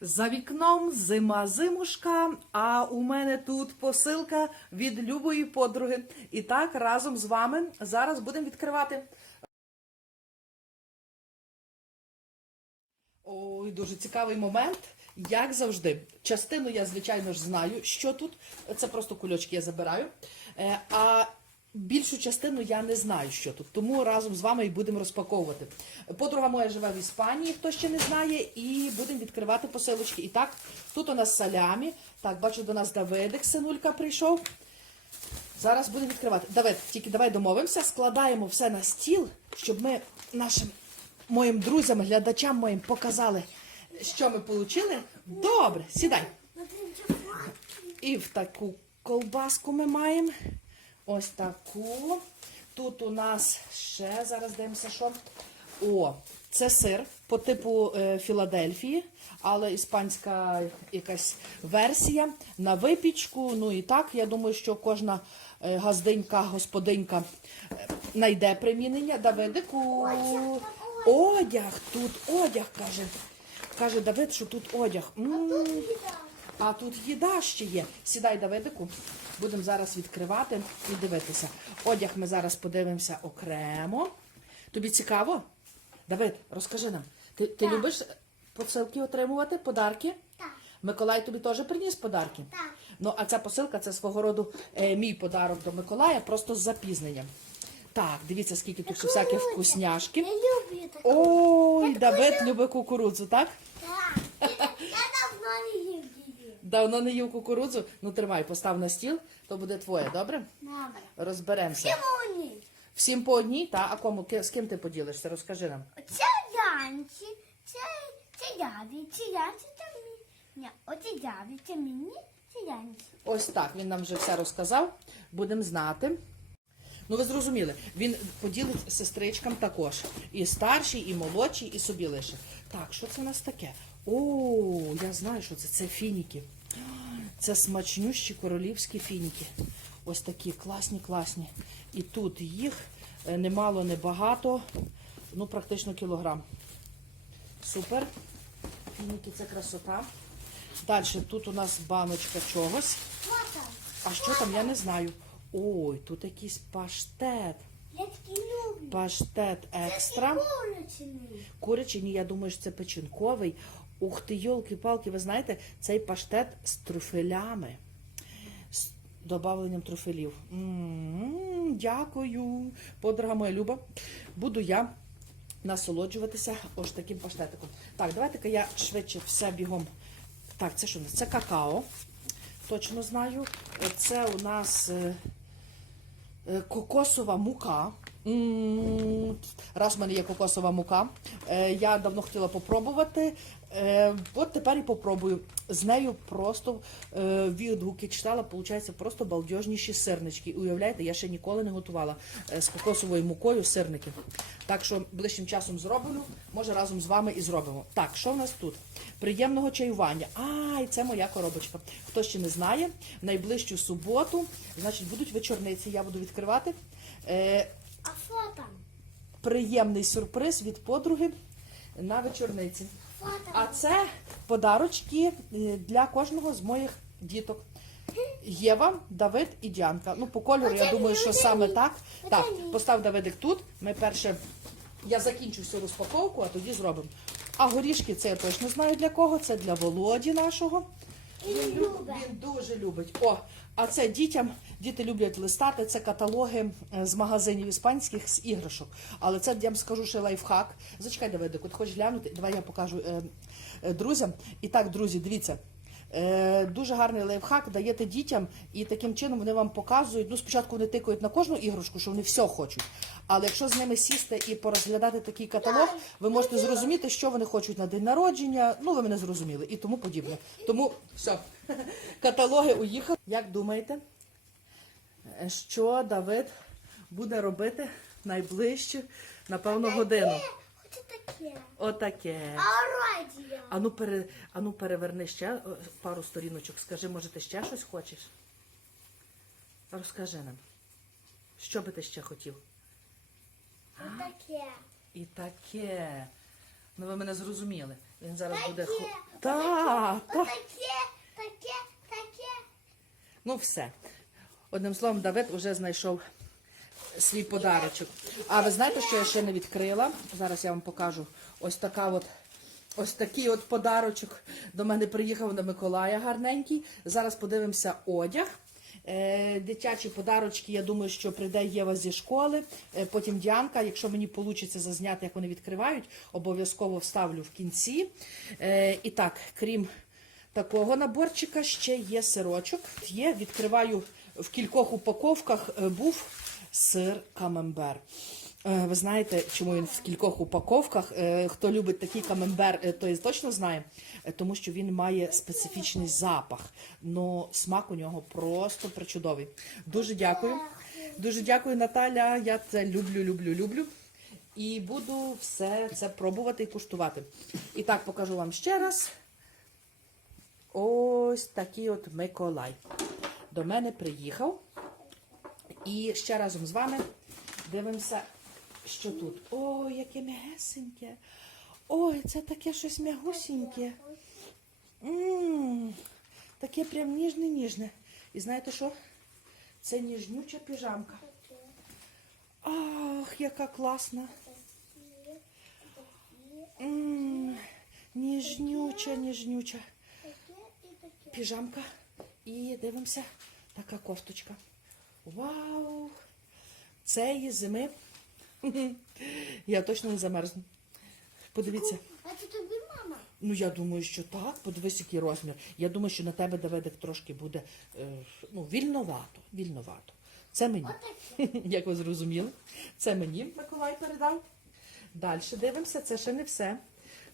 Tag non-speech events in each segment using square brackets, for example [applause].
За вікном зима зимушка, а у мене тут посилка від любої подруги. І так разом з вами зараз будемо відкривати. Ой, дуже цікавий момент. Як завжди, частину я, звичайно ж, знаю, що тут. Це просто кульочки я забираю. Е, А більшу частину я не знаю, що тут. Тому разом з вами і будемо розпаковувати. Подруга моя живе в Іспанії, хто ще не знає, і будемо відкривати посилочки. І так, тут у нас салямі. Так, бачу, до нас Давидик, синулька прийшов. Зараз будемо відкривати. Давид, тільки давай домовимося, складаємо все на стіл, щоб ми нашим моїм друзям, глядачам моїм показали, що ми отримали. Добре, сідай. І в таку колбаску ми маємо. Ось таку. Тут у нас ще зараз дивимося, що. О, це сир по типу е, Філадельфії, але іспанська якась версія на випічку. Ну і так, я думаю, що кожна е, газдинька, господинька е, знайде примінення. Давидику. Одяг, тут одяг, каже. Каже Давид, що тут одяг. М, а тут їда ще є. Сідай, Давидику. Будемо зараз відкривати і дивитися. Одяг ми зараз подивимося окремо. Тобі цікаво? Давид, розкажи нам. Ти, ти Так. любиш посилки отримувати, подарки? Так. Миколай тобі теж приніс подарки? Так. Ну, а ця посилка це свого роду е, мій подарок до Миколая, просто з запізненням. Так, дивіться, скільки тут всяких вкусняшки. Я люблю таку. Ой, Давид любить кукурудзу, так? Так. Я, я давно не їв її. Давно не їв кукурудзу. Ну тримай, постав на стіл, то буде твоє, добре? Добре. Розберемося. Чому? Всім по одній, та а кому Ки- з ким ти поділишся? Розкажи нам. Це Янці, це, це Яві, це Янці, це мені. Ні, оце Яві, це мені, це Янці. Ось так він нам вже все розказав. Будемо знати. Ну, ви зрозуміли, він поділить сестричкам також. І старші, і молодші, і собі лише. Так, що це у нас таке? О, я знаю, що це. Це фініки. Це смачнющі королівські фініки. Ось такі класні, класні. І тут їх е, немало, небагато, ну практично кілограм. Супер. Фініки це красота. Далі тут у нас баночка чогось. А що там, я не знаю. Ой, тут якийсь паштет. Паштет екстра. Курячий, ні, я думаю, що це печінковий. Ух ти, йолки-палки, ви знаєте, цей паштет з трюфелями. З добавленням трюфелів. М, Дякую, подруга моя Люба. Буду я насолоджуватися ось таким паштетиком. Так, давайте-ка я швидше все бігом. Так, це що у нас? Це какао. Точно знаю. Це у нас е, е, кокосова мука. Раз в мене є кокосова мука. Е, Я давно хотіла попробувати. Е, От тепер і попробую. З нею просто е, відгуки читала, виходить, просто балдежніші сирнички. Уявляєте, я ще ніколи не готувала з кокосовою мукою сирники. Так що ближчим часом зроблю, може разом з вами і зробимо. Так, що в нас тут? Приємного чаювання. А, і це моя коробочка. Хто ще не знає, найближчу суботу, значить, будуть вечорниці. Я буду відкривати. А там? приємний сюрприз від подруги на вечорниці. А це подарочки е, для кожного з моїх діток. Єва, Давид і Діанка. Ну, по кольору, я думаю, що саме так. Так, постав Давидик тут. Ми перше. Я закінчу всю розпаковку, а тоді зробимо. А горішки це я точно знаю для кого. Це для Володі нашого. Він, він дуже любить. О, а це дітям. Діти люблять листати. Це каталоги е, з магазинів іспанських з іграшок. Але це я вам скажу, що лайфхак. Зачекай, Давидик, от хочеш глянути? Давай я покажу е, е, друзям. І так, друзі, дивіться. Дуже гарний лайфхак даєте дітям, і таким чином вони вам показують. Ну, спочатку вони тикають на кожну іграшку, що вони все хочуть. Але якщо з ними сісти і порозглядати такий каталог, ви можете зрозуміти, що вони хочуть на день народження. Ну, ви мене зрозуміли і тому подібне. Тому все, [laughs] каталоги уїхали. Як думаєте, що Давид буде робити найближчу, напевно, годину? Отаке. А радіо? Ану, пере, ану переверни ще е, пару сторіночок. Скажи, може, ти ще щось хочеш? Розкажи нам. Що би ти ще хотів? Таке. І таке. Ну, ви мене зрозуміли. Він зараз буде. Таке, ху- Та, та. Отаке, таке, таке. Ну все. Одним словом, Давид вже знайшов свій подарочок. А ви знаєте, що я ще не відкрила? Зараз я вам покажу. Ось така от. Ось такий от подарочок до мене приїхав на Миколая гарненький. Зараз подивимося одяг. Е, дитячі подарочки, я думаю, що прийде Єва зі школи. Е, потім Діанка, якщо мені вийде зазняти, як вони відкривають, обов'язково вставлю в кінці. Е, і так, крім такого наборчика, ще є сирочок. Є, відкриваю в кількох упаковках е, був сир камембер. Е, Ви знаєте, чому він в кількох упаковках? Е, Хто любить такий камембер, той точно знає, тому що він має специфічний запах. Ну, смак у нього просто причудовий. Дуже дякую. Дуже дякую, Наталя. Я це люблю, люблю, люблю. І буду все це пробувати і куштувати. І так покажу вам ще раз. Ось такий от Миколай. До мене приїхав. І ще разом з вами дивимося, що тут. Ой, яке м'ягесеньке. Ой, це таке щось м'ягусіньке. Таке прям ніжне-ніжне. І знаєте що? Це ніжнюча піжамка. Ах, яка класна. М, Ніжнюча, ніжнюча. Піжамка. І дивимося, така кофточка. Вау! Цієї зими [laughs] я точно не замерзну. Подивіться. А це тобі мама? Ну, я думаю, що так. Подивись, який розмір. Я думаю, що на тебе Давидик трошки буде е, ну, вільновато. Вільновато. Це мені. [laughs] Як ви зрозуміли, це мені Миколай передав. Далі дивимося, це ще не все.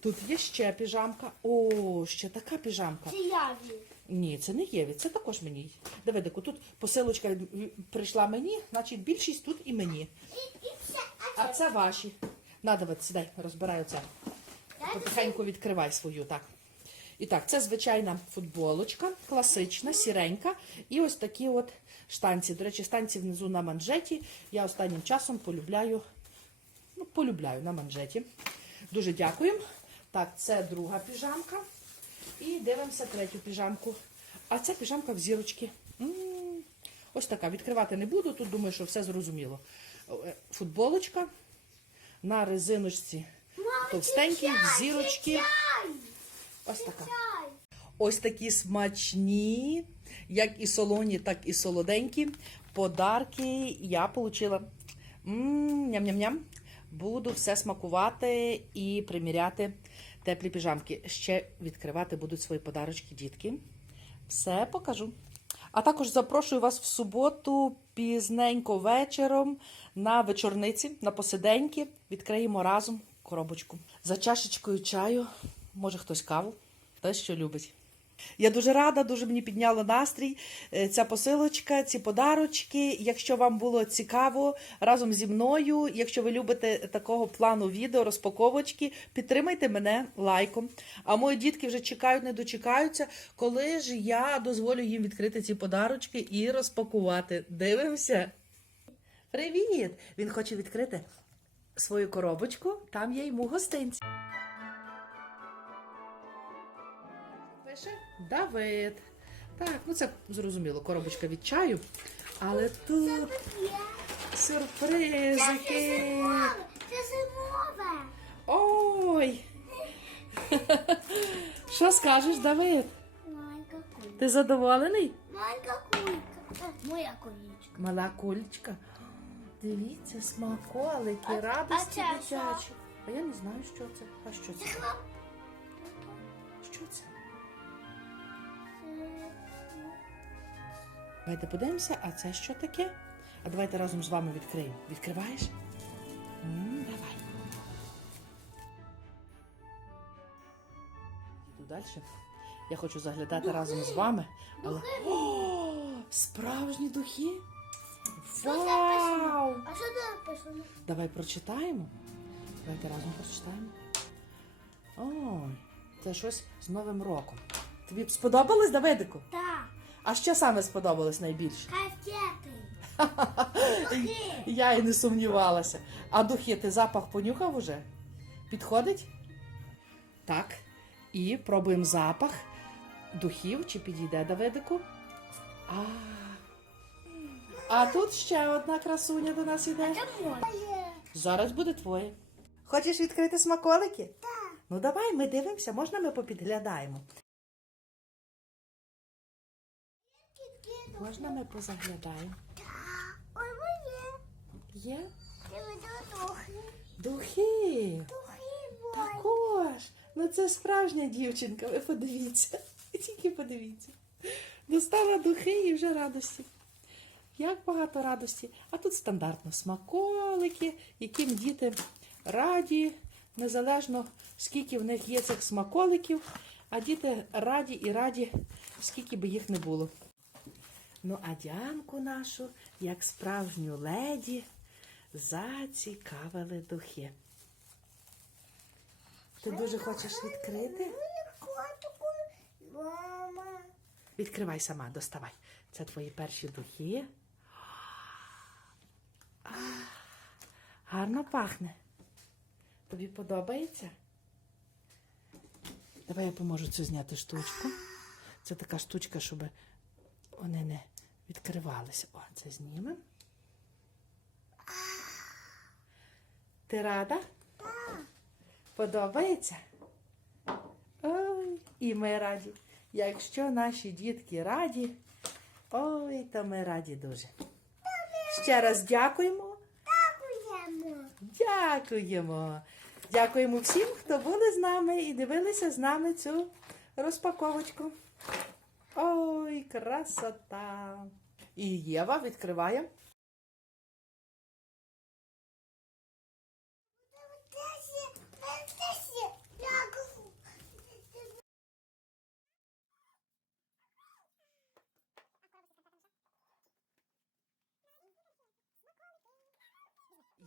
Тут є ще піжамка. О, ще така піжамка. Це яві. Ні, це не Єві, це також мені. Давидику, тут посилочка прийшла мені, значить більшість тут і мені. А це ваші. На, Давид, сідай, розбирай оце. Потихеньку відкривай свою, так. І так, це звичайна футболочка, класична, сіренька. І ось такі от штанці. До речі, штанці внизу на манжеті. Я останнім часом полюбляю, ну, полюбляю на манжеті. Дуже дякую. Так, це друга піжамка. І дивимося третю піжамку. А це піжамка в зірочки. М, Ось така. Відкривати не буду. Тут думаю, що все зрозуміло. Е, Футболочка на резиночці. Товстенькі, чай, зірочки. Ось така. Ось такі смачні, як і солоні, так і солоденькі. Подарки я отримала. Ням-ням-ням. Буду все смакувати і приміряти теплі піжамки. Ще відкривати будуть свої подарочки дітки. Все покажу. А також запрошую вас в суботу пізненько вечором на вечорниці, на посиденьки. Відкриємо разом коробочку. За чашечкою чаю, може хтось каву, те, що любить. Я дуже рада, дуже мені підняла настрій. е, Ця посилочка, ці подарочки. Якщо вам було цікаво разом зі мною, якщо ви любите такого плану відео, розпаковочки, підтримайте мене лайком. А мої дітки вже чекають, не дочекаються, коли ж я дозволю їм відкрити ці подарочки і розпакувати. Дивимося. Привіт! Він хоче відкрити свою коробочку. Там є йому гостинці. Пише Давид. Так, ну це зрозуміло, коробочка від чаю. Але тут сюрпризики. Це зимове. Ой. [laughs] Що скажеш, Давид? Маленька кулька. Ти задоволений? Маленька кулька. Е, Моя кулічка. Мала кулечка. Дивіться, смаколики, радості дитячі. А я не знаю, що це. А що це? Що це? Це- Давайте подивимося, а це що таке? А давайте разом з вами відкриємо. Відкриваєш? м давай. Іду далі. Я хочу заглядати разом з вами. Але... О, справжні духи! Вау! А що тут написано? Давай прочитаємо. Давайте разом прочитаємо. Ой, це щось з Новим роком. Тобі б сподобалось, Давидику? Так. А що саме сподобалось найбільше? Кафети. Я і не сумнівалася. А духи, ти запах понюхав уже? Підходить? Так. І пробуємо запах духів, чи підійде Давидику. А, а тут ще одна красуня до нас іде. Зараз буде твоє. Хочеш відкрити смаколики? Так. Ну давай, ми дивимося, можна ми попідглядаємо. Можна ми позаглядаємо? Ой. Є? Веду духи. Духи. Також. Ну це справжня дівчинка, ви подивіться. [laughs] Тільки подивіться. Достала духи і вже радості. Як багато радості. А тут стандартно смаколики, яким діти раді, незалежно скільки в них є цих смаколиків, а діти раді і раді, скільки би їх не було. Ну, а Діанку нашу, як справжню леді, зацікавили духи. Ти дуже хочеш відкрити? Мама. Відкривай сама, доставай. Це твої перші духи. А, гарно пахне. Тобі подобається? Давай я поможу цю зняти штучку. Це така штучка, щоб вони не відкривалися. О, це знімемо. Ти рада? Подобається? Ой, і ми раді. Якщо наші дітки раді, ой, то ми раді дуже. Ще раз дякуємо. Дякуємо. Дякуємо. Дякуємо всім, хто були з нами і дивилися з нами цю розпаковочку. Ой, красота! І Єва відкриває.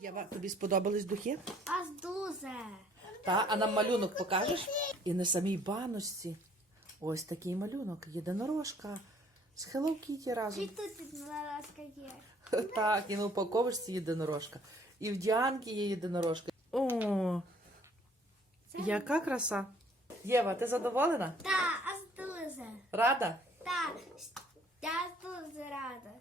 Єва, тобі сподобались духи? Аж дуже. Та, а нам малюнок покажеш? І на самій баночці ось такий малюнок. Єдинорожка з Hello Kitty разом. І тут єдинорожка є. [laughs] Так, і на упаковочці єдинорожка. І в Діанки є єдинорожка. О, яка краса. Єва, ти задоволена? Так, а дуже. Рада? Так, я дуже рада.